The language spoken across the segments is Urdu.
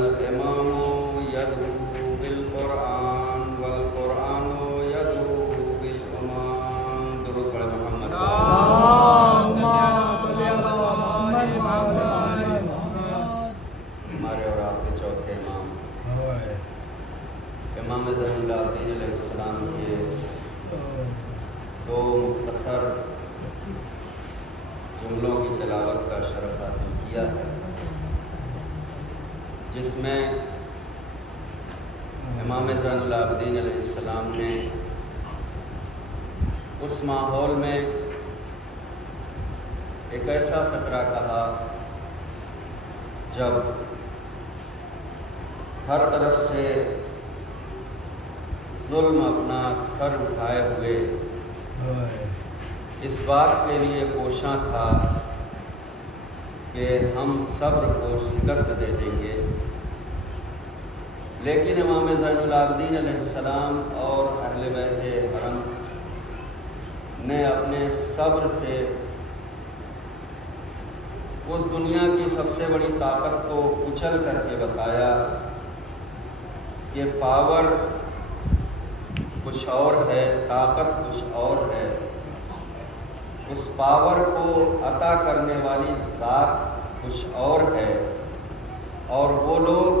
الامام یدعو بالقرآن والقرآن یدعو بالامام. درود پڑھ محمد. ہمارے اور آپ کے چوتھے امام امام زین العابدین علیہ السلام کے دو مختصر جملوں کی تلاوت کا شرف حاصل کیا ہے، جس میں امام زین العابدین علیہ السلام نے اس ماحول میں ایک ایسا فقرہ کہا جب ہر طرف سے ظلم اپنا سر اٹھائے ہوئے اس بات کے لیے کوشاں تھا کہ ہم صبر کو شکست دے دیں گے، لیکن امام زین العابدین علیہ السلام اور اہل بیت حرم نے اپنے صبر سے اس دنیا کی سب سے بڑی طاقت کو کچل کر کے بتایا کہ پاور کچھ اور ہے، طاقت کچھ اور ہے، اس پاور کو عطا کرنے والی ذات کچھ اور ہے، اور وہ لوگ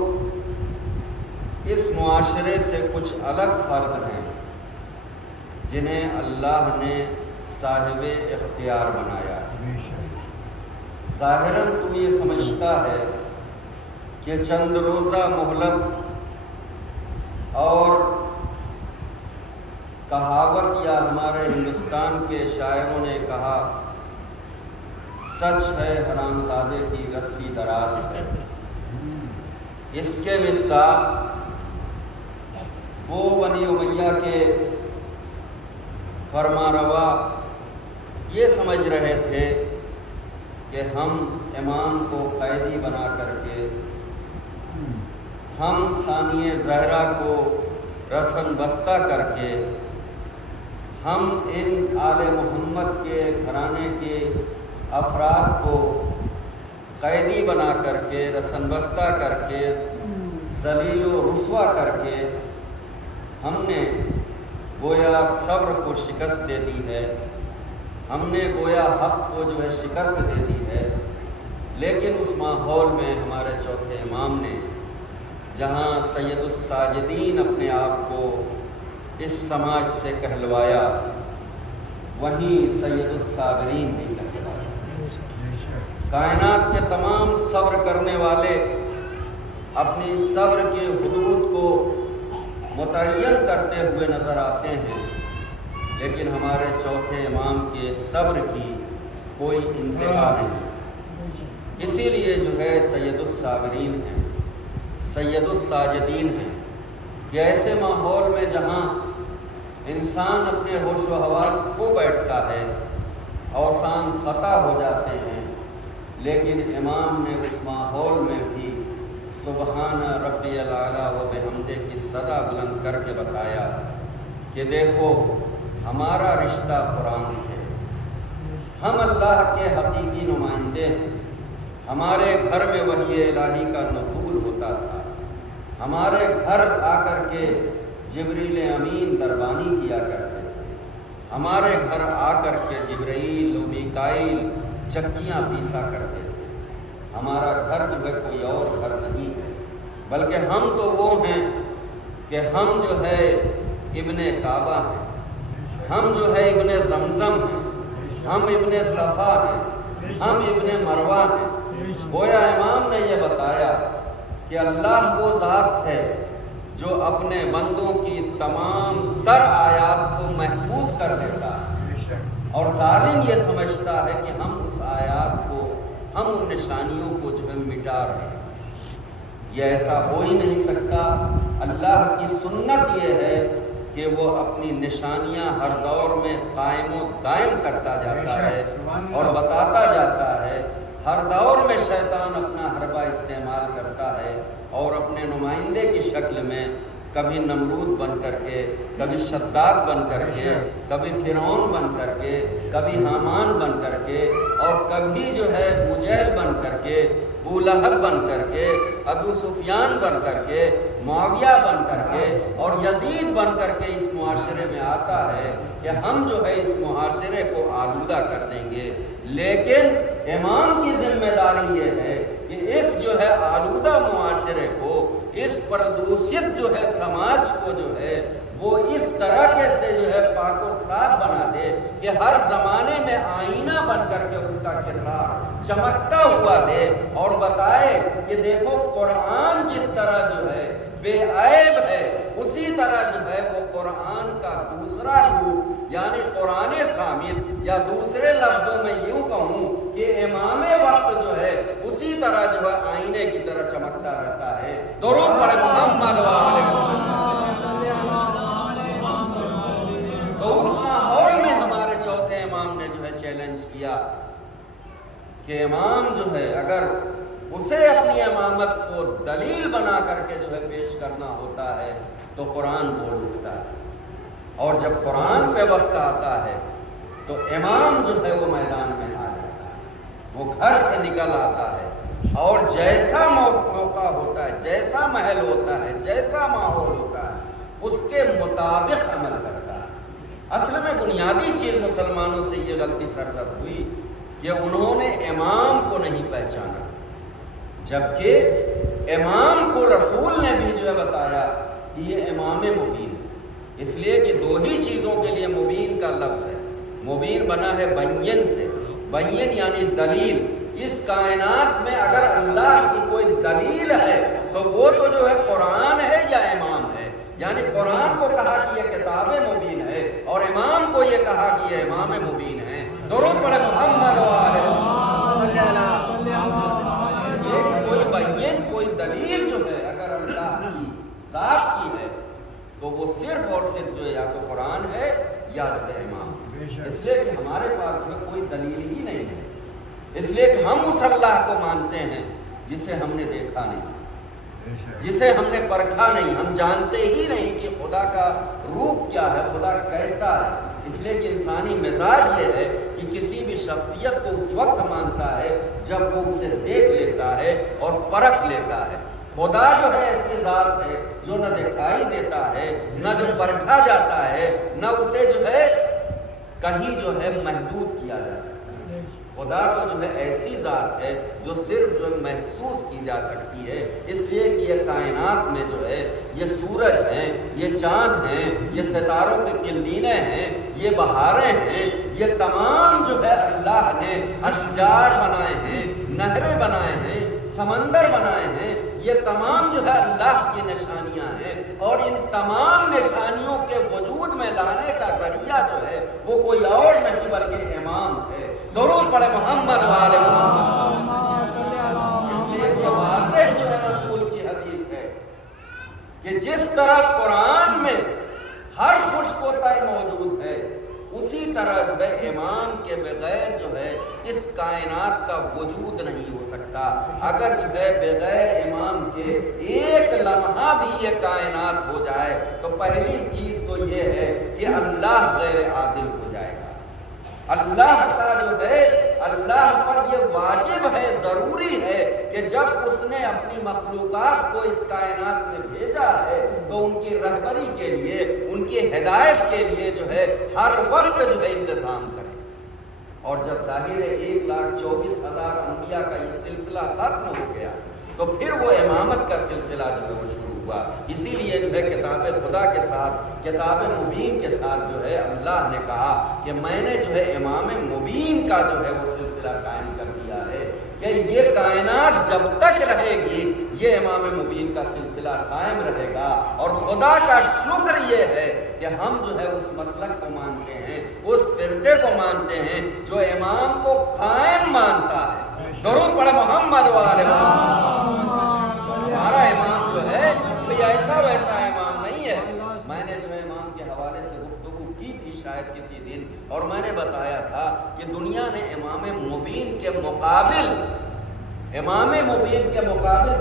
اس معاشرے سے کچھ الگ فرد ہیں جنہیں اللہ نے صاحب اختیار بنایا. ظاہراً تو یہ سمجھتا ہے کہ چند روزہ مہلت اور کہاوت، یا ہمارے ہندوستان کے شاعروں نے کہا سچ ہے حرام زادے کی رسی دراز ہے، اس کے مصداق وہ بنی امیہ کے فرما روا یہ سمجھ رہے تھے کہ ہم امام کو قیدی بنا کر کے، ہم ثانی زہرا کو رسن بستہ کر کے، ہم ان آل محمد کے گھرانے کے افراد کو قیدی بنا کر کے، رسن بستہ کر کے، ذلیل و رسوا کر کے ہم نے گویا صبر کو شکست دے دی ہے، ہم نے گویا حق کو جو ہے شکست دے دی ہے. لیکن اس ماحول میں ہمارے چوتھے امام نے جہاں سید الساجدین اپنے آپ کو اس سماج سے کہلوایا، وہیں سید الصابرین بھی کہلوایا. کائنات کے تمام صبر کرنے والے اپنی صبر کے حدود کو متعین کرتے ہوئے نظر آتے ہیں، لیکن ہمارے چوتھے امام کے صبر کی کوئی انتہا نہیں. اسی لیے جو ہے سید الصابرین ہیں، سید الساجدین ہیں کہ ایسے ماحول میں جہاں انسان اپنے ہوش و حواس کھو بیٹھتا ہے، اوسان خطا ہو جاتے ہیں، لیکن امام نے اس ماحول میں بھی سبحان ربی الاعلیٰ و بحمدہ کی صدا بلند کر کے بتایا کہ دیکھو ہمارا رشتہ قرآن سے، ہم اللہ کے حقیقی نمائندے ہیں. ہمارے گھر میں وحی الہی کا نزول ہوتا تھا، ہمارے گھر آ کر کے جبریل امین دربانی کیا کرتے تھے، ہمارے گھر آ کر کے جبرائیل و میکائیل چکیاں پیسا کرتے تھے. ہمارا گھر جو ہے کوئی اور گھر نہیں ہے، بلکہ ہم تو وہ ہیں کہ ہم جو ہے ابن کعبہ ہیں، ہم جو ہے ابن زمزم ہیں، ہم ابن صفا ہیں، ہم ابن مروہ ہیں. گویا امام نے یہ بتایا کہ اللہ وہ ذات ہے جو اپنے بندوں کی تمام تر آیات کو محفوظ کر دیتا ہے، اور ظالم یہ سمجھتا ہے کہ ہم اس آیات کو، ہم ان نشانیوں کو جو ہے مٹا رہے ہیں. یہ ایسا ہو ہی نہیں سکتا. اللہ کی سنت یہ ہے کہ وہ اپنی نشانیاں ہر دور میں قائم و دائم کرتا جاتا ہے اور بتاتا جاتا ہے. ہر دور میں شیطان اپنا حربہ استعمال کرتا ہے اور اپنے نمائندے کی شکل میں کبھی نمرود بن کر کے، کبھی شداد بن کر کے، کبھی فرعون بن کر کے، کبھی حامان بن کر کے، اور کبھی جو ہے مجیل بن کر کے، ابو لہب بن کر کے، ابو سفیان بن کر کے، معاویہ بن کر کے، اور یزید بن کر کے اس معاشرے میں آتا ہے کہ ہم جو ہے اس معاشرے کو آلودہ کر دیں گے۔ لیکن امام کی ذمہ داری یہ ہے کہ اس جو ہے آلودہ معاشرے کو، اس پردوشت جو ہے سماج کو جو ہے وہ اس طرح سے جو ہے پاک و صاف بنا دے کہ ہر زمانے میں آئینہ بن کر کے اس کا کردار چمکتا ہوا دے، اور بتائے کہ دیکھو قرآن جس طرح جو ہے بے عیب ہے، اسی طرح جو ہے وہ قرآن کا دوسرا روپ یعنی قرآن صامت، یا دوسرے لفظوں میں یوں کہوں کہ امام وقت جو ہے اسی طرح جو ہے آئینے کی طرح چمکتا رہتا ہے۔ درود پڑھے محمد و آل محمد۔ تو اس ماحول میں ہمارے چوتھے امام نے جو ہے چیلنج کیا کہ امام جو ہے اگر اسے اپنی امامت کو دلیل بنا کر کے جو ہے پیش کرنا ہوتا ہے تو قرآن بول اٹھتا ہے، اور جب قرآن پہ وقت آتا ہے تو امام جو ہے وہ میدان میں آ جاتا ہے، وہ گھر سے نکل آتا ہے، اور جیسا موقع ہوتا ہے، جیسا محل ہوتا ہے، جیسا ماحول ہوتا ہے، اس کے مطابق عمل کرتا ہے۔ اصل میں بنیادی چیز مسلمانوں سے یہ غلطی سرزد ہوئی کہ انہوں نے امام کو نہیں پہچانا، جبکہ امام کو رسول نے بھی جو ہے بتایا کہ یہ امام مبین، اس لیے کہ دو ہی چیزوں کے لیے مبین کا لفظ ہے۔ مبین بنا ہے بین سے، بین یعنی دلیل۔ اس کائنات میں اگر اللہ کی کوئی دلیل ہے تو وہ تو جو ہے قرآن ہے یا امام ہے، یعنی قرآن کو کہا کہ یہ کتاب مبین ہے، اور امام کو یہ کہا کہ یہ امام مبین ہے۔ درود پڑھے محمد و آل محمد۔ یہ کہ کوئی بین، کوئی دلیل جو ہے اگر اللہ کی ذات کی ہے تو وہ صرف اور صرف جو ہے یا تو قرآن ہے یا جو ہے امام۔ اس لیے کہ ہمارے پاس جو کوئی دلیل ہی نہیں ہے، اس لیے کہ ہم اس اللہ کو مانتے ہیں جسے ہم نے دیکھا نہیں، جسے ہم نے پرکھا نہیں، ہم جانتے ہی نہیں کہ خدا کا روپ کیا ہے، خدا کیسا ہے۔ اس لیے کہ انسانی مزاج یہ ہے کہ کسی بھی شخصیت کو اس وقت مانتا ہے جب وہ اسے دیکھ لیتا ہے اور پرکھ لیتا ہے۔ خدا جو ہے ایسی ذات ہے جو نہ دکھائی دیتا ہے، نہ جو پرکھا جاتا ہے، نہ اسے جو ہے کہیں جو ہے محدود کیا جاتا ہے۔ خدا تو جو ہے ایسی ذات ہے جو صرف جو محسوس کی جا سکتی ہے۔ اس لیے کہ یہ کائنات میں جو ہے یہ سورج ہیں، یہ چاند ہیں، یہ ستاروں کے کلدینے ہیں، یہ بہاریں ہیں، یہ تمام جو ہے اللہ نے اشجار بنائے ہیں، نہریں بنائے ہیں، سمندر بنائے ہیں، یہ تمام جو ہے اللہ کی نشانیاں ہیں، اور ان تمام نشانیوں کے وجود میں لانے کا ذریعہ جو ہے وہ کوئی اور نہیں بلکہ امام ہے۔ درود پڑھے محمد و آل محمد۔ اس لیے یہ واضح جو ہے رسول کی حدیث ہے کہ جس طرح قرآن میں ہر خشک و تر موجود ہے، اسی طرح جو ہے امام کے بغیر جو ہے اس کائنات کا وجود نہیں ہو سکتا۔ اگر جو ہے بغیر امام کے ایک لمحہ بھی یہ کائنات ہو جائے تو پہلی چیز تو یہ ہے کہ اللہ غیر عادل ہو جائے گا۔ اللہ کا جو ہے اللہ پر یہ واجب ہے، ضروری ہے کہ جب اس نے اپنی مخلوقات کو اس کائنات میں بھیجا ہے تو ان کی رہبری کے لیے، ان کی ہدایت کے لیے جو ہے ہر وقت جو ہے انتظام کرے۔ اور جب ظاہر ہے 1,24,000 انبیاء کا یہ سلسلہ ختم ہو گیا تو پھر وہ امامت کا سلسلہ جو ہے وہ شروع ہوا۔ اسی لیے جو ہے کتاب خدا کے ساتھ، کتاب مبین کے ساتھ جو ہے اللہ نے کہا کہ میں نے جو ہے امام مبین کا جو ہے وہ سلسلہ قائم کر دیا ہے کہ یہ کائنات جب تک رہے گی یہ امام مبین کا سلسلہ قائم رہے گا۔ اور خدا کا شکر یہ ہے کہ ہم جو ہے اس مسلک کو مانتے ہیں، اس فرقے کو مانتے ہیں جو امام کو قائم مانتا ہے۔ درود پڑھے محمد و آل محمد۔ ہمارا امام جو ہے کوئی ایسا ویسا امام نہیں ہے۔ میں نے جو ہے امام کے حوالے سے گفتگو کی تھی شاید کسی دن، اور میں نے بتایا تھا کہ دنیا نے امام مبین کے مقابل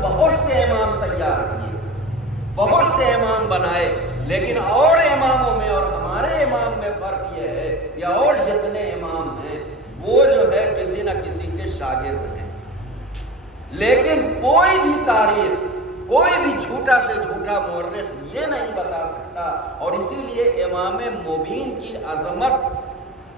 بہت سے امام تیار کیے، بہت سے امام بنائے، لیکن اور اماموں میں اور ہمارے امام میں فرق یہ ہے، یا اور جتنے امام ہیں وہ جو ہے کسی نہ کسی کے شاگرد ہیں، لیکن کوئی بھی تاریخ، کوئی بھی جھوٹا سے جھوٹا مورخ یہ نہیں بتا سکتا. اور اسی لیے امام مبین کی عظمت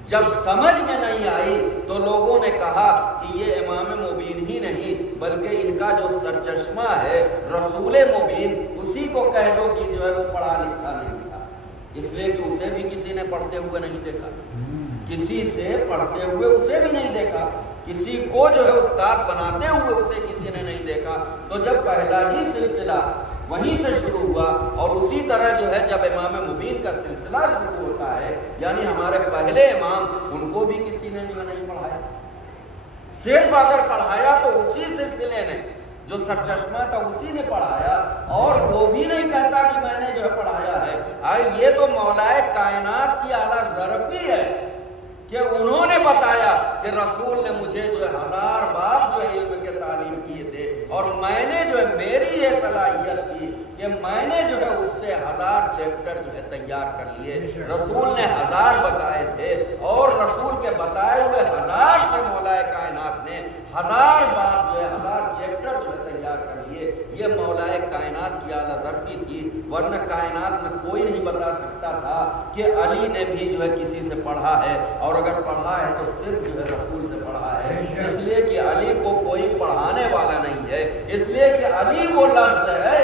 جب سمجھ میں نہیں آئی تو لوگوں نے کہا کہ یہ امام مبین ہی نہیں بلکہ ان کا جو سرچشمہ ہے رسول مبین، اسی کو کہہ دو کہ جو ہے وہ پڑھا لکھا نہیں تھا. اس لیے کہ اسے بھی کسی نے پڑھتے ہوئے نہیں دیکھا، کسی سے پڑھتے ہوئے اسے بھی نہیں دیکھا، کسی کو جو ہے استاد بناتے ہوئے اسے کسی نے نہیں دیکھا. تو جب پہلا ہی سلسلہ وہیں سے شروع ہوا، اور اسی طرح جو ہے جب امام مبین کا سلسلہ شروع ہوتا ہے، یعنی ہمارے پہلے امام، ان کو بھی کسی نے جو نہیں پڑھایا. صرف اگر پڑھایا تو اسی سلسلے نے، جو سرچشمہ تھا اسی نے پڑھایا، اور وہ بھی نہیں کہتا کہ میں نے جو ہے پڑھایا ہے. یہ تو مولائے کائنات کی اعلیٰ ظرفی ہے کہ انہوں نے بتایا کہ رسول نے مجھے جو ہے 1000 باب جو علم کے تعلیم کیے تھے، اور میں نے جو ہے میری یہ صلاحیت کی کہ میں نے جو ہے اس سے 1000 چیپٹر جو ہے تیار کر لیے. رسول نے 1000 بتائے تھے، اور رسول کے بتائے ہوئے 1000 سے مولا کائنات نے 1000 باب جو ہے 1000 چیپٹر جو ہے تیار کر لیے. یہ مولا کائنات کی اعلیٰ ظرفی تھی، ورنہ کائنات میں کوئی نہیں بتا سکتا تھا کہ علی نے بھی جو ہے کسی سے پڑھا ہے، اور اگر پڑھا ہے تو صرف جو ہے رسول سے پڑھا ہے. اس لیے کہ علی کو کوئی پڑھانے والا نہیں ہے، اس لیے کہ علی وہ لفظ ہے،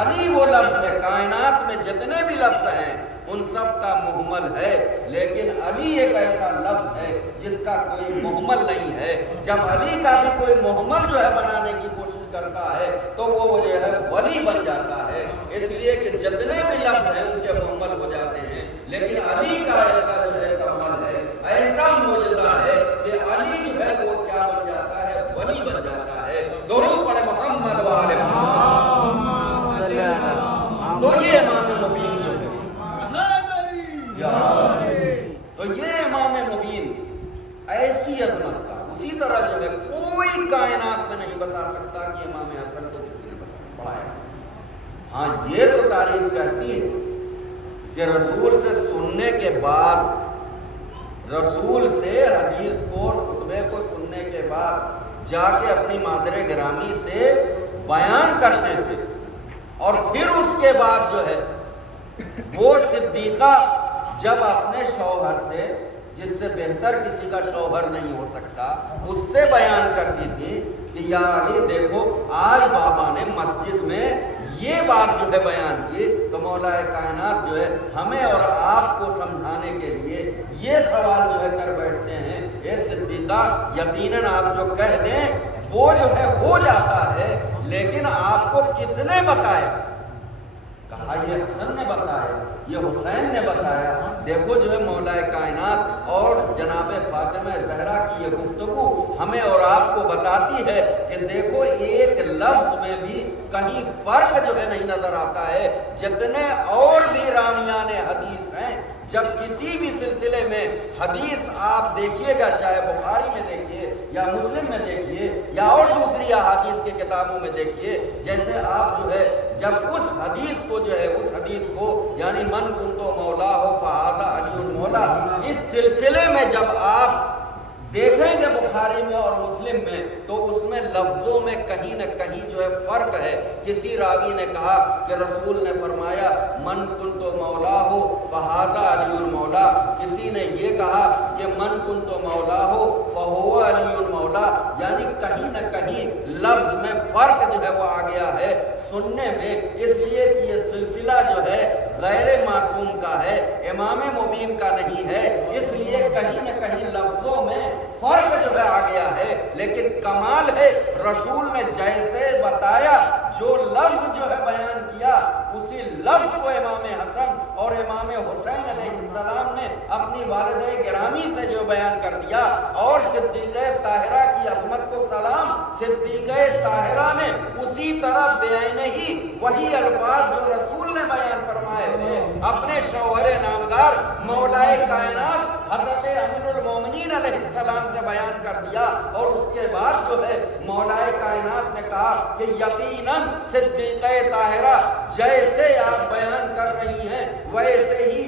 علی وہ لفظ ہے. کائنات میں جتنے بھی لفظ ہیں ان سب کا محمل ہے، لیکن علی ایک ایسا لفظ ہے جس کا کوئی محمل نہیں ہے. جب علی کا بھی کوئی محمل جو ہے بنانے کی کوشش کرتا ہے تو وہ جو ہے ولی بن جاتا ہے. اس لیے کہ جتنے بھی لفظ ہیں ان کے محمل ہو جاتے ہیں، لیکن علی کا ایسا جو ہے کمال ہے، ایسا معجزہ ہے کہ علی جو ہے وہ کیا بن جاتا ہے؟ ولی بن جاتا ہے. درود پڑھے محمد و آل محمد. تو یہ امام مبین جو ہے، تو یہ امام مبین ایسی عظمت کا، اسی طرح جو ہے کوئی کائنات میں نہیں بتا سکتا کہ امام حسن کو کسی نے پڑھایا. ہاں یہ تو تاریخ کہتی ہے کہ رسول سے سننے کے بعد، رسول سے حدیث کو اور خطبے کو سننے کے بعد جا کے اپنی مادر گرامی سے بیان کرتے تھے، اور پھر اس کے بعد جو ہے وہ صدیقہ جب اپنے شوہر سے، جس سے بہتر کسی کا شوہر نہیں ہو سکتا، اس سے بیان کرتی تھی کہ یا علی دیکھو آج بابا نے مسجد میں یہ بات جو ہے بیان کی، تو مولا کائنات جو ہے ہمیں اور آپ کو سمجھانے کے لیے یہ سوال جو ہے کر بیٹھتے ہیں، اے صدیقہ یقیناً آپ جو کہہ دیں وہ جو ہے ہو جاتا ہے، لیکن آپ کو کس نے بتایا؟ کہا یہ حسن نے بتایا، یہ حسین نے بتایا. دیکھو جو ہے مولا کائنات اور جناب فاطمہ زہرا کی یہ گفتگو ہمیں اور آپ کو بتاتی ہے کہ دیکھو ایک لفظ میں بھی کہیں فرق جو ہے نہیں نظر آتا ہے. جتنے اور بھی راویان حدیث ہیں، جب کسی بھی سلسلے میں حدیث آپ دیکھیے گا، چاہے بخاری میں دیکھیے یا مسلم میں دیکھیے یا اور دوسری احادیث کی کتابوں میں دیکھیے، جیسے آپ جو ہے جب اس حدیث کو جو ہے اس حدیث کو یعنی من کنتو مولا ہو فہذا علی المولا، اس سلسلے میں جب آپ دیکھیں گے بخاری میں اور مسلم میں تو اس میں لفظوں میں کہیں نہ کہیں جو ہے فرق ہے. کسی راوی نے کہا کہ رسول نے فرمایا من کنتو مولا ہو فہذا علی المولا، کسی نے یہ کہا کہ من کنتو مولا ہو فہو علی المولا، یعنی کہیں نہ کہیں لفظ میں فرق جو ہے وہ آ گیا ہے سننے میں. اس لیے کہ یہ سلسلہ جو ہے غیر معصوم کا ہے، امام مبین کا نہیں ہے، اس لیے کہیں نہ کہیں لفظوں میں فرق جو ہے آ گیا ہے. لیکن کمال ہے رسول نے جیسے بتایا، جو لفظ جو ہے بیان کیا، اسی لفظ کو امام حسن اور امام حسین علیہ السلام نے اپنی والدہ گرامی سے جو بیان کر دیا. اور صدیقہ طاہرہ کی عظمت کو سلام، صدیقہ طاہرہ نے اسی طرح بعین ہی وہی الفاظ جو رسول نے بیان فرمائے تھے اپنے شوہر نامدار مولا کائنات حضرت امیر المومنین علیہ السلام سے بیان کر دیا، اور اس کے بعد جو ہے مولا کائنات نے کہا کہ یقیناً صدیقہ طاہرہ جیسے آپ بیان کر رہی ہیں ویسے ہی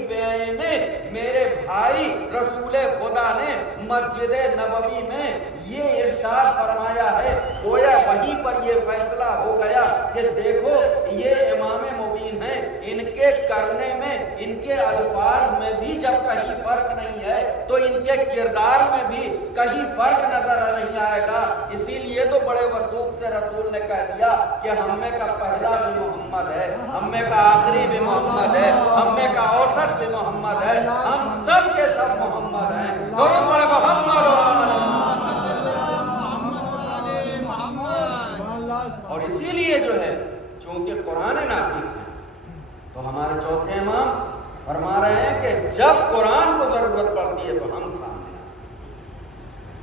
میرے بھائی رسول خدا نے مسجد نبوی میں یہ ارشاد فرمایا ہے۔ گویا وہیں پر یہ فیصلہ ہو گیا کہ دیکھو یہ امام مبین ہیں، ان کے کرنے میں، ان کے الفاظ میں بھی جب کہیں فرق نہیں ہے تو ان کے کردار میں بھی کہیں فرق نظر نہیں آئے گا۔ اسی لیے تو بڑے وثوق سے رسول نے کہہ دیا کہ ہم میں کا پہلا بھی محمد ہے، ہم میں کا آخری بھی محمد ہے، ہم میں کا اوسط بھی محمد ہے، ہم سب کے سب محمد ہیں۔ درود پڑھے محمد اور اسی لیے جو ہے چونکہ قرآن ناطق ہے تو ہمارے چوتھے امام فرما رہے ہیں کہ جب قرآن کو ضرورت پڑتی ہے تو ہم سامنے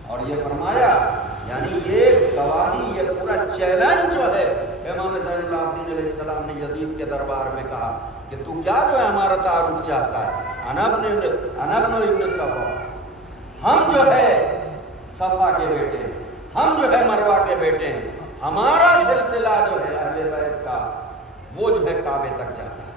اور یہ فرمایا، یعنی یہ گواہی، یہ پورا چیلنج جو ہے امام زین العابدین علیہ السلام نے یزید کے دربار میں کہا کہ تو کیا جو ہے ہمارا تعارف چاہتا ہے؟ انا ابن ابن صفا، ہم جو ہے صفا کے بیٹے ہیں، ہم جو ہے مروہ کے بیٹے ہیں، ہمارا سلسلہ جو ہے اہل بیت کا وہ جو ہے کعبے تک جاتا ہے،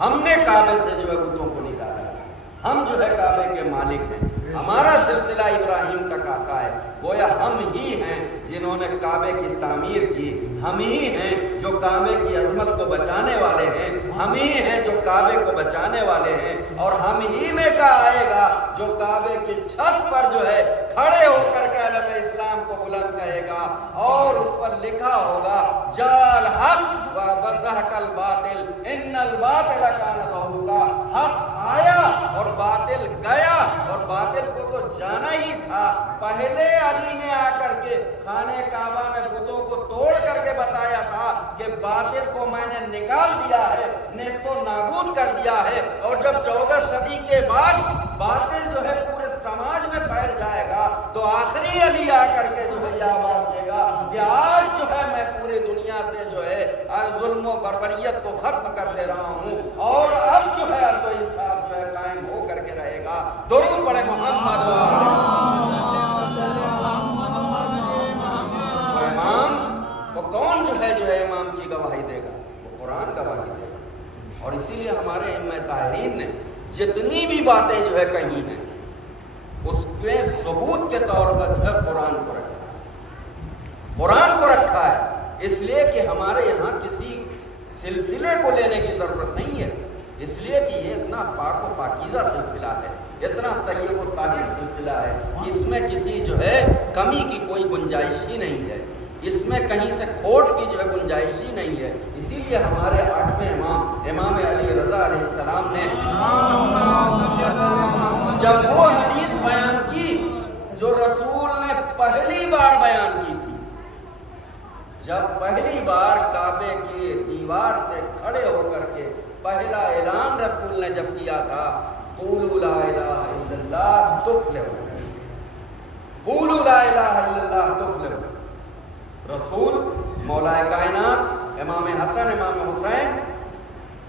ہم نے کعبے سے جو ہے بتوں کو نکالا ہے، ہم جو ہے کعبے کے مالک ہیں، ہمارا سلسلہ ابراہیم تک آتا ہے۔ گویا ہم ہی ہیں جنہوں نے کعبے کی تعمیر کی، ہم ہی ہیں جو کعبے کی عظمت کو بچانے والے ہیں، ہم ہی ہیں جو کعبے کو بچانے والے ہیں، اور ہم ہی میں کا آئے گا جو کعبے کی چھت پر جو ہے کھڑے ہو کر کے علم اسلام کو بلند کہے گا اور اس پر لکھا ہوگا جال حق و بدحق الباطل ان الباطل کان زہوقا، حق آیا اور باطل گیا، اور باطل کو تو جانا ہی تھا۔ پہلے علی نے آ کر کے خانہ کعبہ میں بتوں کو توڑ کر کے بتایا تھا کہ باطل کو میں نے نکال دیا ہے، نیست و نابود کر دیا ہے، اور جب 14 صدی کے بعد باطل جو ہے پورے سماج میں پھیل جائے گا تو آخری علی آ کر کے جو ہے یہ آواز دے گا کہ آج جو ہے میں پوری دنیا سے جو ہے ظلم و بربریت کو ختم کر دے رہا ہوں، اور اب جو ہے عدل و انصاف جو ہے قائم ہو کر کے رہے گا۔ درود پڑھے محمد امام تو کون جو ہے امام کی گواہی دے گا؟ وہ قرآن گواہی دے گا۔ اور اسی لیے ہمارے ائمہ طاہرین نے جتنی بھی باتیں جو ہے کہی ہیں اس کے ثبوت کے طور پر جو ہے قرآن کو رکھا ہے، قرآن کو رکھا ہے، اس لیے کہ ہمارے یہاں کسی سلسلے کو لینے کی ضرورت نہیں ہے، اس لیے کہ یہ اتنا پاک و پاکیزہ سلسلہ ہے، اتنا طیب و طاہر سلسلہ ہے کہ اس میں کسی جو ہے کمی کی کوئی گنجائش ہی نہیں ہے، اس میں کہیں سے کھوٹ کی جو ہے گنجائش ہی نہیں ہے۔ اسی لیے ہمارے 8ویں امام امام علی رضا علیہ السلام نے جب وہ حدیث بیان کی جو رسول نے پہلی بار بیان کی تھی، جب پہلی بار کعبے کی دیوار سے کھڑے ہو کر کے پہلا اعلان رسول نے جب کیا تھا، قولوا لا الہ الا اللہ تفلحوا، قولوا لا الہ الا اللہ تفلحوا۔ رسول، مولا کائنات، امام حسن، امام حسین،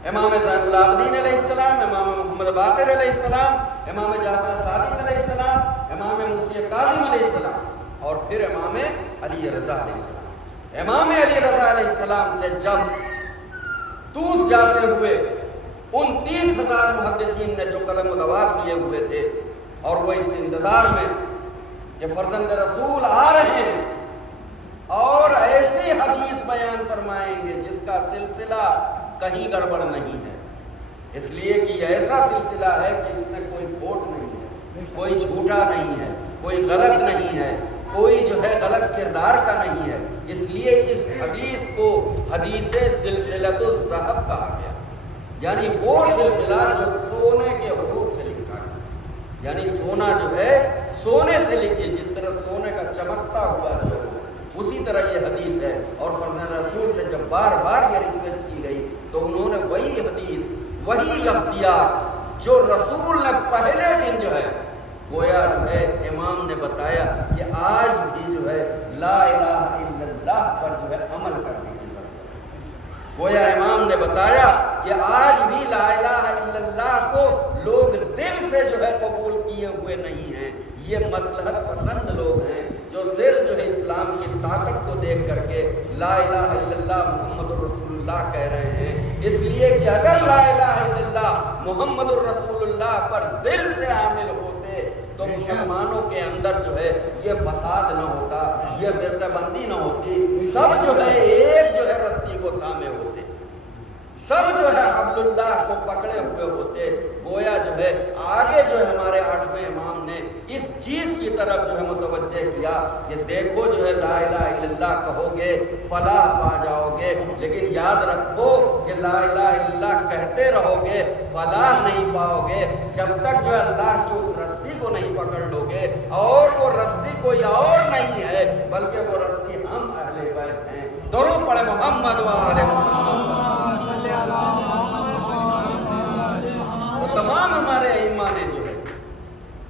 امام زین العابدین علیہ السلام، امام محمد باقر علیہ السلام، امام جعفر صادق علیہ السلام، امام موسی کاظم علیہ السلام، اور پھر امام علی رضا علیہ السلام۔ امام علی رضا علیہ السلام سے جب طوس جاتے ہوئے ان 30,000 محدثین نے جو قلم و دوات لیے ہوئے تھے اور وہ اس انتظار میں کہ فرزند رسول آ رہے ہیں اور ایسی حدیث بیان فرمائیں گے جس کا سلسلہ کہیں گڑبڑ نہیں ہے، اس لیے کہ یہ ایسا سلسلہ ہے کہ اس میں کوئی کھوٹ نہیں ہے، کوئی جھوٹا نہیں ہے، کوئی غلط نہیں ہے، کوئی جو ہے غلط کردار کا نہیں ہے، اس لیے اس حدیث کو حدیث سلسلۃ الذہب کہا گیا، یعنی وہ سلسلہ جو سونے کے حروف سے لکھا گیا، یعنی سونا جو ہے سونے سے لکھی، جس طرح سونے کا چمکتا ہوا جو ہے اسی طرح یہ حدیث ہے۔ اور فرمان رسول سے جب بار بار یہ ریکویسٹ کی گئی تو انہوں نے وہی حدیث، وہی لفظیات جو رسول نے پہلے دن جو ہے گویا جو ہے امام نے بتایا کہ آج بھی جو ہے لا الہ الا اللہ پر جو ہے عمل کرنے کی ضرورت ہے۔ گویا امام نے بتایا کہ آج بھی لا الہ الا اللہ کو لوگ دل سے جو ہے قبول کیے ہوئے نہیں ہیں، یہ مصلحت پسند لوگ ہیں جو صرف جو ہے اسلام کی طاقت کو دیکھ کر کے لا الہ الا اللہ محمد رسول اللہ کہہ رہے ہیں۔ اس لیے کہ اگر لا الہ الا اللہ محمد رسول اللہ پر دل سے عامل ہوتے تو مسلمانوں کے اندر جو ہے یہ فساد نہ ہوتا، یہ فرقہ بندی نہ ہوتی، سب جو ہے ایک جو ہے رسی کو تھامے ہوتے، سب جو ہے عبداللہ کو پکڑے ہوئے ہوتے۔ گویا جو ہے آگے جو ہے ہمارے 8ویں امام نے اس چیز کی طرف جو ہے متوجہ کیا کہ دیکھو جو ہے لا الہ الا اللہ کہو گے فلاح پا جاؤ گے، لیکن یاد رکھو کہ لا الہ الا اللہ کہتے رہو گے فلاح نہیں پاؤ گے جب تک جو ہے اللہ کی اس رسی کو نہیں پکڑ لو گے، اور وہ رسی کوئی اور نہیں ہے بلکہ وہ رسی ہم اہل بیت ہیں۔ درود پڑھے محمد و آل محمد۔ تمام ہمارے ائمہ نے جو ہے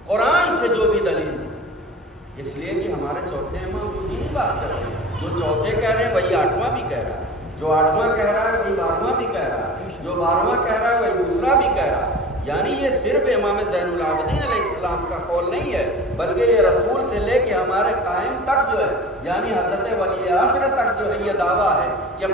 قرآن سے جو بھی دلیل دی، اس لیے کہ ہمارے چوتھے امام جو نہیں بات کر رہے ہیں، جو چوتھے کہہ رہے ہیں وہی 8واں بھی کہہ رہا ہے، جو 8واں کہہ رہا ہے وہی 12واں بھی کہہ رہا ہے، جو 12واں کہہ رہا ہے وہی دوسرا بھی کہہ رہا ہے۔ یعنی یہ صرف امام زین العابدین علیہ السلام کا قول نہیں ہے، بلکہ یہ رسول سے لے کے ہمارے قائم تک جو ہے یعنی حضرت ولی عصر تک جو ہے یہ دعویٰ ہے کہ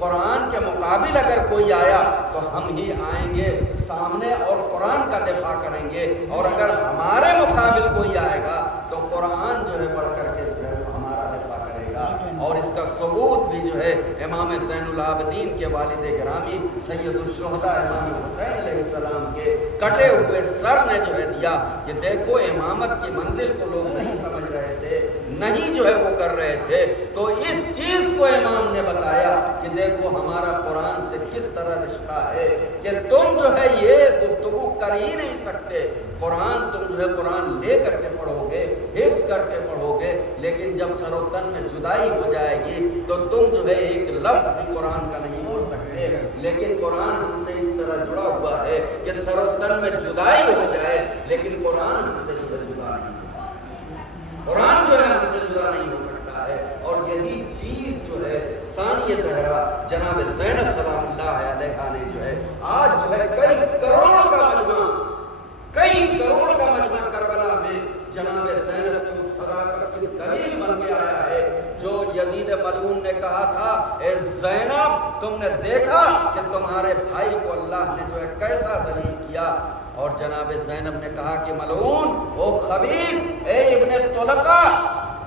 قرآن کے مقابل اگر کوئی آیا تو ہم ہی آئیں گے سامنے اور قرآن کا دفاع کریں گے، اور اگر ہمارے مقابل کوئی آئے گا تو قرآن جو ہے بڑھ کر کے جو ہے ہمارا دفاع کرے گا۔ اور اس کا ثبوت بھی جو ہے امام زین العابدین کے والد گرامی سید الشہداء امام حسین علیہ السلام کے کٹے ہوئے سر نے جو ہے دیا کہ دیکھو امامت کی منزل کو لوگ نہیں سمجھ رہے تھے، نہیں جو ہے وہ کر رہے تھے، تو اس چیز کو امام نے بتایا کہ دیکھو ہمارا قرآن سے کس طرح رشتہ ہے کہ تم جو ہے یہ گفتگو کر ہی نہیں سکتے۔ قرآن تم جو ہے قرآن لے کر کے پڑھو گے، حفظ کر کے پڑھو گے، لیکن جب سر و تن میں جدائی ہو جائے گی تو تم جو ہے ایک لفظ بھی قرآن کا نہیں بول سکتے۔ لیکن قرآن ہم سے اس طرح جڑا ہوا ہے کہ سر و تن میں جدائی ہو جائے لیکن قرآن ہم سے جو ہے جدا نہیں ہو سکتا، قرآن جو ہے ہم سے جدا نہیں ہو سکتا ہے۔ اور یہی چیز جو ہے ثانی زہرا جناب زینب سلام اللہ علیہا نے جو ہے آج جو ہے کئی کروڑ کا مجمع کربلا میں جناب زینب کی اس صداقت کی دلیل بن کے آیا ہے۔ جو یزید ملعون نے کہا تھا اے زینب تم نے دیکھا کہ تمہارے بھائی کو اللہ نے جو ہے کیسا ذلیل کیا، اور جناب زینب نے کہا کہ ملعون او خبیث اے ابن طلقہ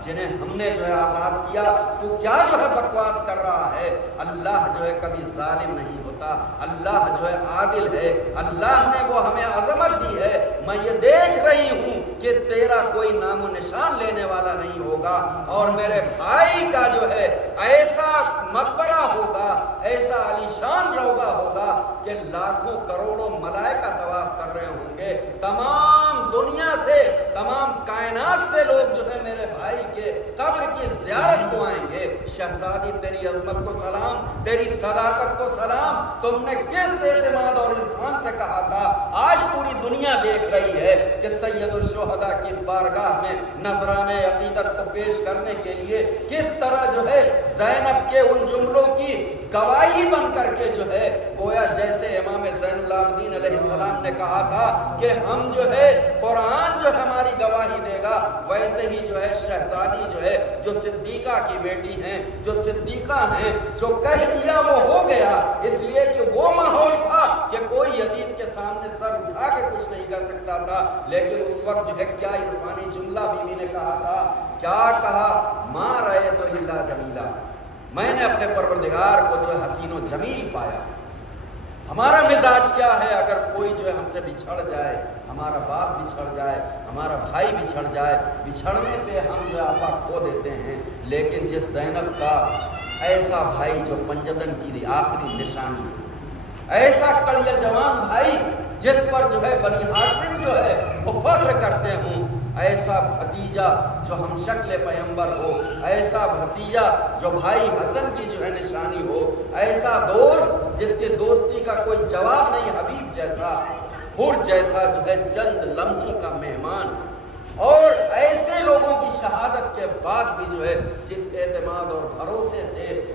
جنہیں ہم نے جو ہے آزاد کیا، تو کیا جو ہے بکواس کر رہا ہے؟ اللہ جو ہے کبھی ظالم نہیں ہوتا، اللہ جو ہے عادل ہے، اللہ نے وہ ہمیں عظمت دی ہے۔ میں یہ دیکھ رہی ہوں کہ تیرا کوئی نام و نشان لینے والا نہیں ہوگا، اور میرے بھائی کا جو ہے ایسا مقبرہ ہوگا، ایسا عالیشان روضہ ہوگا کہ لاکھوں کروڑوں ملائکہ طواف کر رہے ہوں گے، تمام دنیا سے تمام کائنات سے لوگ جو ہے میرے بھائی کے قبر کی زیارت کو آئیں گے۔ شہزادی تیری عظمت کو سلام، تیری صداقت کو سلام، تم نے کس اعتماد اور عرفان سے کہا تھا؟ آج پوری دنیا دیکھ رہی ہے کہ سید الشہداء کی بارگاہ میں نذرانے عقیدت کو پیش کرنے کے لیے کس طرح جو ہے زینب کے ان جملوں کی گواہی بن کر کے جو ہے گویا جیسے امام زین العابدین علیہ السلام نے کہا تھا کہ ہم جو ہے قرآن جو ہماری گواہی دے گا، ویسے ہی جو ہے شہزادی جو ہے جو صدیقہ کی بیٹی ہیں، جو صدیقہ ہیں، جو کہہ دیا وہ ہو گیا، اس لیے کہ وہ ماحول تھا کہ کوئی یزید کے سامنے سر اٹھا کے کچھ نہیں کر سکتا تھا۔ لیکن اس وقت جو ہے کیا عرفانی جملہ بیوی نے کہا تھا، کیا کہا؟ ما رأیت الا جمیلا، میں نے اپنے پروردگار کو جو ہے حسین و جمیل پایا۔ ہمارا مزاج کیا ہے؟ اگر کوئی جو ہے ہم سے بچھڑ جائے، ہمارا باپ بچھڑ جائے، ہمارا بھائی بچھڑ جائے، بچھڑنے پہ ہم جو ہے آپا کھو دیتے ہیں، لیکن جس زینب کا ایسا بھائی جو پنجدن کی آخری نشانی، ایسا کڑیل جوان بھائی جس پر جو ہے بنی ہاشم جو ہے وہ فخر کرتے ہوں، ایسا بھتیجا جو ہم شکل پیغمبر ہو، ایسا بھتیجا جو بھائی حسن کی جو ہے نشانی ہو، ایسا دوست جس کے دوستی کا کوئی جواب نہیں، حبیب جیسا، حر جیسا جو ہے چند لمحوں کا مہمان، اور ایسے لوگوں کی شہادت کے بعد بھی جو ہے جس اعتماد اور بھروسے سے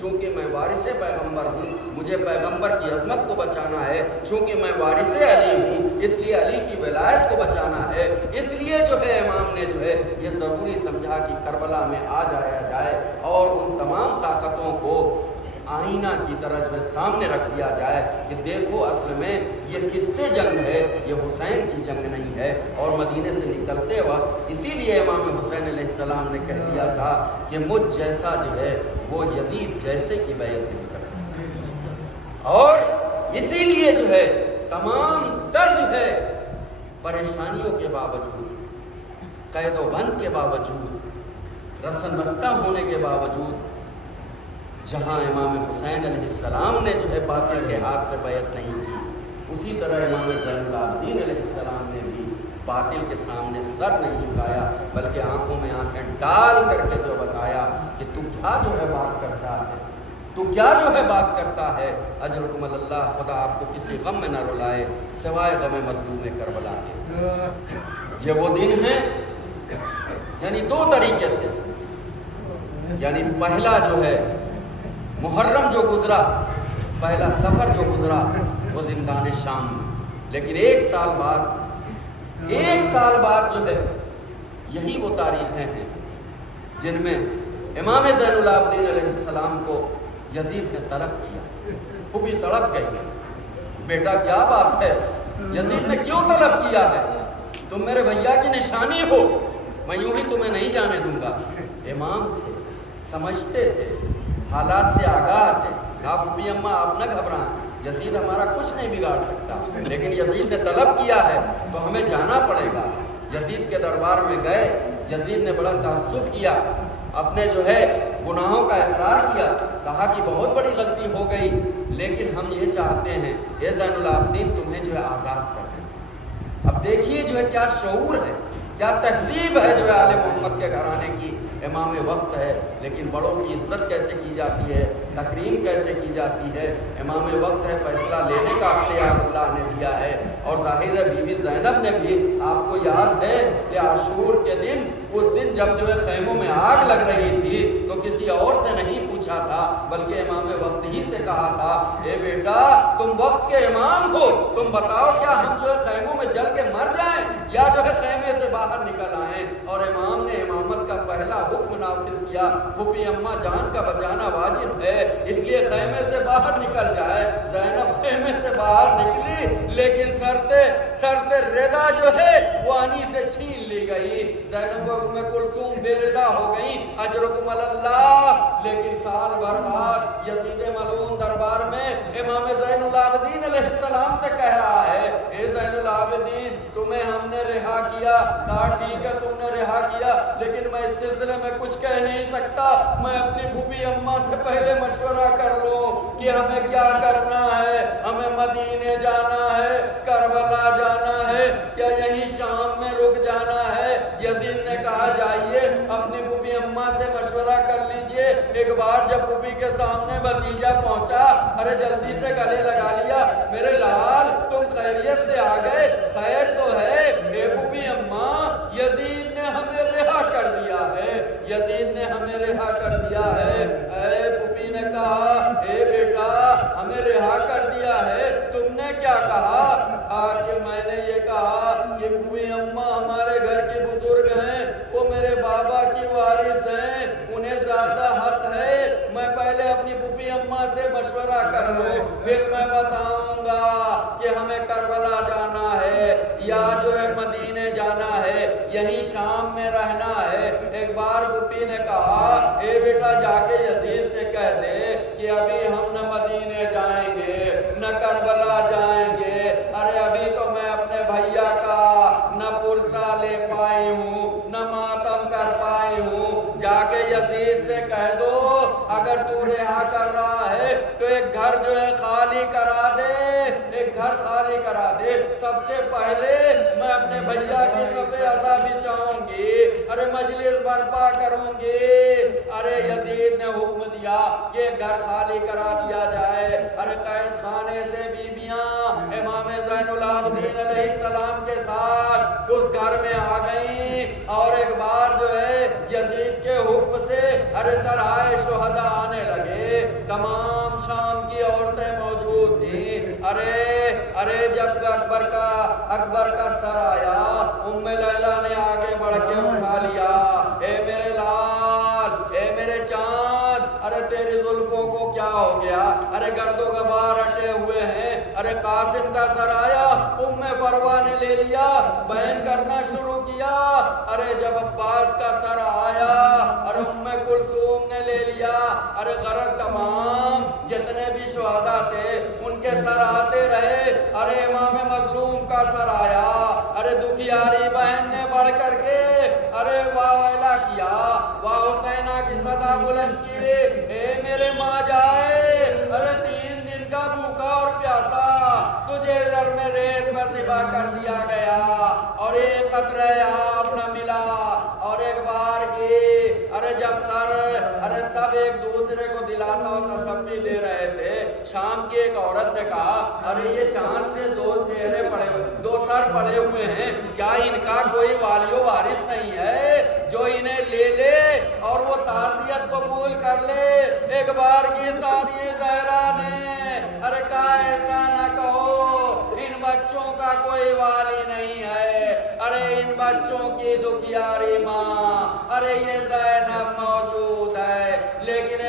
چونکہ میں وارث پیغمبر ہوں، مجھے پیغمبر کی عظمت کو بچانا ہے، چونکہ میں وارث علی ہوں اس لیے علی کی ولایت کو بچانا ہے، اس لیے جو ہے امام نے جو ہے یہ ضروری سمجھا کہ کربلا میں آ جایا جائے اور ان تمام طاقتوں کو آئینہ کی طرح جو ہے سامنے رکھ دیا جائے کہ دیکھو اصل میں یہ کس سے جنگ ہے، یہ حسین کی جنگ نہیں ہے۔ اور مدینے سے نکلتے وقت اسی لیے امام حسین علیہ السلام نے کہہ دیا تھا کہ مجھ جیسا جو ہے وہ یزید جیسے کی بیعت نہیں کر سکتا، اور اسی لیے جو ہے تمام تر جو ہے پریشانیوں کے باوجود، قید و بند کے باوجود، رسن بستہ ہونے کے باوجود، جہاں امام حسین علیہ السلام نے جو ہے باطل کے ہاتھ پہ بیعت نہیں کی، اسی طرح امام زین العابدین علیہ السلام نے بھی باطل کے سامنے سر نہیں جھکایا، بلکہ آنکھوں میں آنکھیں ڈال کر کے جو بتایا کہ تو کیا جو ہے بات کرتا ہے، تو کیا جو ہے بات کرتا ہے، اجرکم اللہ، خدا آپ کو کسی غم میں نہ رلائے سوائے غم مظلوم کربلا کے۔ یہ وہ دن ہے، یعنی دو طریقے سے، یعنی پہلا جو ہے محرم جو گزرا، پہلا سفر جو گزرا وہ زندان شام میں، لیکن ایک سال بعد جو ہے یہی وہ تاریخیں ہیں جن میں امام زین العابدین علیہ السلام کو یزید نے طلب کیا، وہ بھی تڑپ گئی، بیٹا کیا بات ہے، یزید نے کیوں طلب کیا ہے، تم میرے بھیا کی نشانی ہو، میں یوں ہی تمہیں نہیں جانے دوں گا۔ امام تھے، سمجھتے تھے، حالات سے آگاہ تھے، آپ بھی اماں آپ نہ گھبرائیں، یزید ہمارا کچھ نہیں بگاڑ سکتا، لیکن یزید نے طلب کیا ہے تو ہمیں جانا پڑے گا۔ یزید کے دربار میں گئے، یزید نے بڑا تعصب کیا، اپنے جو ہے گناہوں کا اقرار کیا، کہا کہ بہت بڑی غلطی ہو گئی، لیکن ہم یہ چاہتے ہیں اے زین العابدین تمہیں جو ہے آزاد کر دیں۔ اب دیکھیے جو ہے کیا شعور ہے، کیا تہذیب ہے جو ہے آل محمد کے گھرانے کی، امام وقت ہے لیکن بڑوں کی عزت کیسے کی جاتی ہے، تکریم کیسے کی جاتی ہے، امام وقت ہے، فیصلہ لینے کا اختیار اللہ نے دیا ہے۔ اور ظاہر ہے بی بی زینب نے بھی، آپ کو یاد ہے کہ عاشور کے دن، اس دن جب جو ہے خیموں میں آگ لگ رہی تھی تو کسی اور سے نہیں پوچھا تھا بلکہ امام وقت ہی سے کہا تھا، اے بیٹا تم وقت کے امام ہو، تم بتاؤ کیا ہم جو ہے خیموں میں جل کے مر جائیں یا جو ہے خیمے سے باہر نکل آئیں؟ اور امام نے امامت کا پہلا حکم نافذ کیا، پھوپھی اماں جان کا بچانا واجب ہے، اس لیے خیمے سے باہر نکل جائے۔ زینب خیمے سے باہر نکلی لیکن سر سے ردا جو ہے وہ انی سے چھین لی گئی، زینب و ام کلثوم بے ردا ہو گئیں، اجرکم اللہ۔ لیکن سال بھر بعد یزید ملعون دربار میں امام زین العابدین علیہ السلام سے کہہ رہا ہے، اے زین العابدین تمہیں ہم نے رہا کیا، کہا ٹھیک ہے تم نے رہا کیا، لیکن میں اس سلسلے میں کچھ کہہ نہیں سکتا، میں اپنی پھوپھی اماں سے پہلے مشورہ کر لوں کہ ہمیں کیا کرنا ہے، ہمیں مدینے جانا ہے، کربلا جانا ہے یا یہیں شام میں رک جانا ہے۔ یزید نے کہا جائیے اپنی پھوپھی اماں سے مشورہ کر لیجئے۔ ایک بار جب پھوپھی کے سامنے بھتیجا پہنچا، ارے جلدی سے گلے لگا لیا، میرے لال تم خیریت سے آ گئے، خیر تو ہے؟ اے پھوپھی اماں یزید نے ہمیں رہا کر دیا ہے، یزید نے ہمیں رہا کر دیا ہے۔ اے پھوپھی نے کہا، اے بیٹا ہمیں رہا کر دیا ہے، تم نے کیا کہا؟ کہ میں نے یہ کہا کہ پھوپھی اماں ہمارے گھر کے بزرگ ہیں، وہ میرے بابا کی وارث ہیں، انہیں زیادہ حق ہے، میں پہلے اپنی پھوپھی اماں سے مشورہ کر لوں، پھر میں بتاؤں گا کہ ہمیں کربلا جانا ہے یا جو ہے مدینے جانا ہے، یہیں شام میں رہنا ہے۔ ایک بار پھوپھی نے کہا، اے بیٹا جا کے یزید سے کہہ دے کہ ابھی ہم نہ مدینے جائیں گے نہ کربلا جائیں گے، ارے ابھی تو میں اپنے بھیا کا نہ پرسہ لے پائی ہوں نہ ماتم کر پائی ہوں، جا کے یزید سے کہہ دو اگر تو رہا کر رہا ہے تو ایک گھر جو ہے خالی کرا دے، ایک گھر خالی کرا دے، سب سے پہلے میں اپنے بھیا کی صفِ عزا بچھاؤں گی، ارے مجلس برپا کروں گی۔ ارے یزید نے حکم دیا کہ ایک گھر خالی کرا دیا جائے، ارے قید خانے سے بیویاں امام زین العابدین علیہ السلام کے ساتھ اس گھر میں آ گئیں، اور ایک بار جو ہے یزید کے حکم سے ارے سرائے شہداء آنے لگے، تمام شام کی عورتیں موجود تھیں۔ ارے جب اکبر کا سر آیا، ام لیلہ نے آگے بڑھ کے اٹھا لیا، اے میرے لال، اے میرے چاند، ارے تیری زلفوں کو کیا ہو گیا؟ ارے گرد و غبار ہٹے ہوئے ہیں۔ ارے قاسم کا سر آیا، ام فروا نے لے لیا، بیان کرنا شروع کیا۔ ارے جب عباس کا سر آیا، ارے ام کلثوم نے لے لیا۔ ارے غرض تمام جتنے بھی شہداء تھے ان کے سر آتے رہے۔ ارے امام مظلوم کا سر آیا، ارے دکھیاری بہن نے بڑھ کر کے ارے واہ ویلا کیا، واہ حسینہ کی صدا بلند کی، اے میرے ماں جائے، ارے 3 دن کا بھوکا اور پیاسا تجھے در میں ریت میں ذبح کر دیا گیا، اور ایک قطرہ آب نہ ملا۔ اور ایک بار کی ارے جب ارے سب ایک دوسرے کو دلاسا اور تسلی دے رہے تھے، شام کی ایک عورت نے کہا، ارے یہ چاند سے 2 سر پڑے ہوئے ہیں، کیا ان کا کوئی والی و وارث نہیں ہے جو انہیں لے لے اور وہ تعزیت قبول کر لے؟ ایک بار کی ثانیہ زہرا نے ارے کہا، ایسا نہ کہو، ان بچوں کا کوئی والی نہیں ہے، ارے ان بچوں کی دکھیاری ماں ارے یہ زینب موجود ہے، لیکن